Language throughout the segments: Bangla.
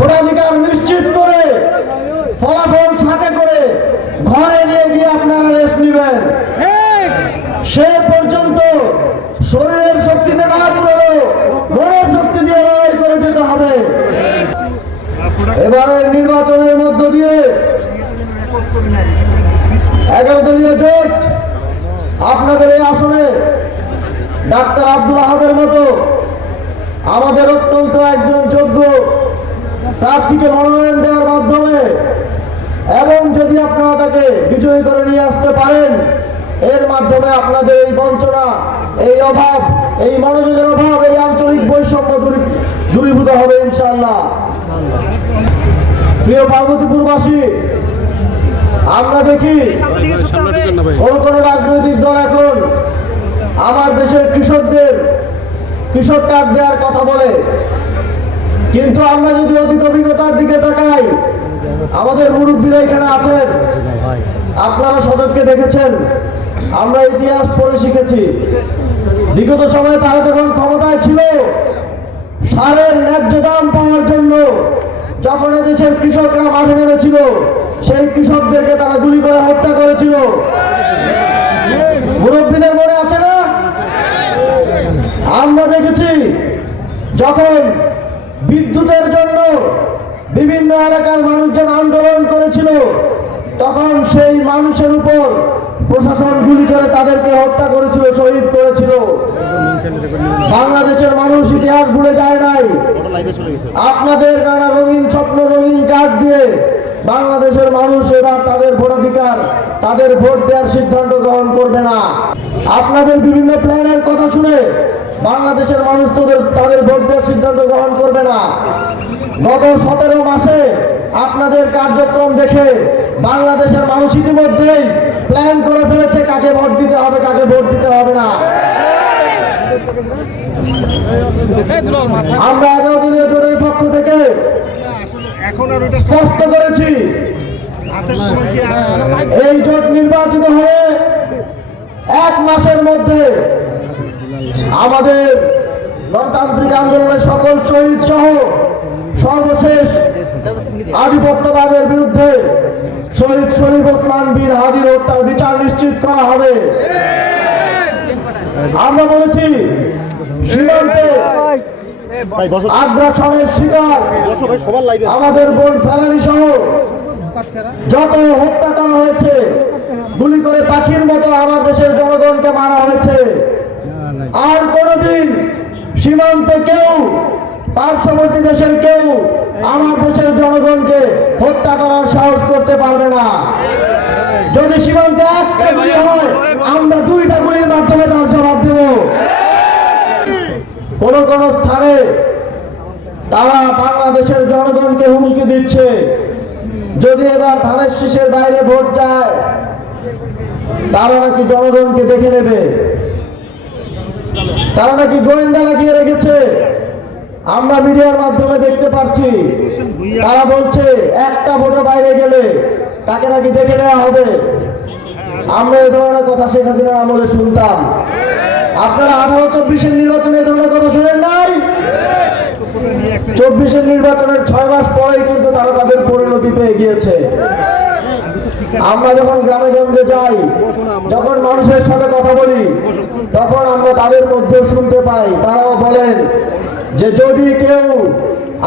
ভোটাধিকার নিশ্চিত করে ফলাফল সাথে করে ঘরে নিয়ে গিয়ে আপনারা রেস্ট নেবেন। সে পর্যন্ত শরীরের শক্তিতে না তুলেও মনের শক্তি দিয়ে লড়াই করে যেতে হবে। এবারের নির্বাচনের মধ্য দিয়ে 11 দলীয় জোট আপনাদের এই আসনে ডাক্তার আব্দুল আহাদের মতো আমাদের অত্যন্ত একজন যোগ্য প্রার্থীকে মনোনয়ন দেওয়ার মাধ্যমে এবং যদি আপনারা তাকে বিজয়ী করে নিয়ে আসতে পারেন, এর মাধ্যমে আপনাদের এই বঞ্চনা, এই অভাব, এই মনোযোগের অভাব, এই আঞ্চলিক বৈষম্য দূরীভূত হবে ইনশাআল্লাহ। প্রিয় পার্বতীপুরবাসী, আমরা দেখি কোন কোন রাজনৈতিক দল এখন আমার দেশের কৃষক কার্ড দেওয়ার কথা বলে, কিন্তু আমরা যদি অধিক অভিজ্ঞতার দিকে তাকাই, আমাদের মুরব্বীরা এখানে আছেন, আপনারা সদস্যকে দেখেছেন, আমরা ইতিহাস পড়ে শিখেছি। বিগত সময়ে তারা যখন ক্ষমতায় ছিল, সারের ন্যায্য দাম পাওয়ার জন্য যখন এদেশের কৃষকরা মাঠে নেমেছিল, সেই কৃষকদেরকে তারা গুলি করে হত্যা করেছিল। মুরব্বীদের মনে আছে না? আমরা দেখেছি যখন বিদ্যুতের জন্য বিভিন্ন এলাকার মানুষজন আন্দোলন করেছিল, তখন সেই মানুষের উপর প্রশাসন গুলি করে তাদেরকে হত্যা করেছিল, শহীদ করেছিল। বাংলাদেশের মানুষ ইতিহাস ভুলে যায় নাই। আপনাদের নানা রঙিন স্বপ্ন, রঙিন কাজ দিয়ে বাংলাদেশের মানুষ এবার তাদের ভোটাধিকার, তাদের ভোট দেওয়ার সিদ্ধান্ত গ্রহণ করবে না। আপনাদের বিভিন্ন প্ল্যানের কথা শুনে বাংলাদেশের মানুষ তাদের ভোট দেওয়ার সিদ্ধান্ত গ্রহণ করবে না। গত 17 মাসে আপনাদের কার্যক্রম দেখে বাংলাদেশের মানুষ ইতিমধ্যেই প্ল্যান করে ফেলেছে কাকে ভোট দিতে হবে, কাকে ভোট দিতে হবে না। আমরা 11 দলীয় জোটের পক্ষ থেকে স্পষ্ট করেছি, এই জোট নির্বাচিত হয়ে 1 মাসের মধ্যে আমাদের গণতান্ত্রিক আন্দোলনের সকল শহীদ সহ সর্বশেষ আধিপত্যবাদের বিরুদ্ধে শহীদ শরীফ ওসমান বিন হাদির হত্যার বিচার নিশ্চিত করা হবে। আমরা বলেছি, সীমান্তে আগ্রাসনের শিকার আমাদের বোন ফেলানি সহ যত হত্যা করা হয়েছে, গুলি করে পাখির মতো আমার দেশের জনগণকে মারা হয়েছে, আর কোনদিন সীমান্তে কেউ, পার্শ্ববর্তী দেশের কেউ আমার দেশের জনগণকে হত্যা করার সাহস করতে পারবে না। যদি সীমান্তে একটা গুলি হয়, আমরা 2টা গুলির মাধ্যমে তার জবাব দেব। কোন কোন স্থানে তারা বাংলাদেশের জনগণকে হুমকি দিচ্ছে, যদি এবার ধানের শীষের বাইরে ভোট যায়, তারা নাকি জনগণকে দেখে নেবে, তারা নাকি গোয়েন্দা লাগিয়ে রেখেছে। আমরা মিডিয়ার মাধ্যমে দেখতে পাচ্ছি, তারা বলছে একটা ভোটে বাইরে গেলে তাকে নাকি দেখে নেওয়া হবে। আমরা এ ধরনের কথা শেখ হাসিনার আমলে শুনতাম। আপনারা 18-24 নির্বাচনে এ ধরনের কথা শুনেন নাই? 24 নির্বাচনের 6 মাস পরেই কিন্তু তারা তাদের পরিণতি পেয়ে গিয়েছে। আমরা যখন গ্রামে গঞ্জে যাই, যখন মানুষের সাথে কথা বলি, তখন আমরা তাদের মধ্যে শুনতে পাই, তারাও বলেন যে যদি কেউ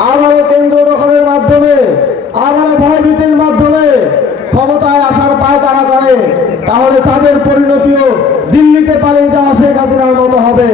আবারও কেন্দ্র দখলের মাধ্যমে, আবারও ভয়ভীতির মাধ্যমে ক্ষমতায় আসার পায়তারা করে, তাহলে তাদের পরিণতিও দিল্লিতে পালিয়ে যাওয়া শেখ হাসিনার মতো হবে।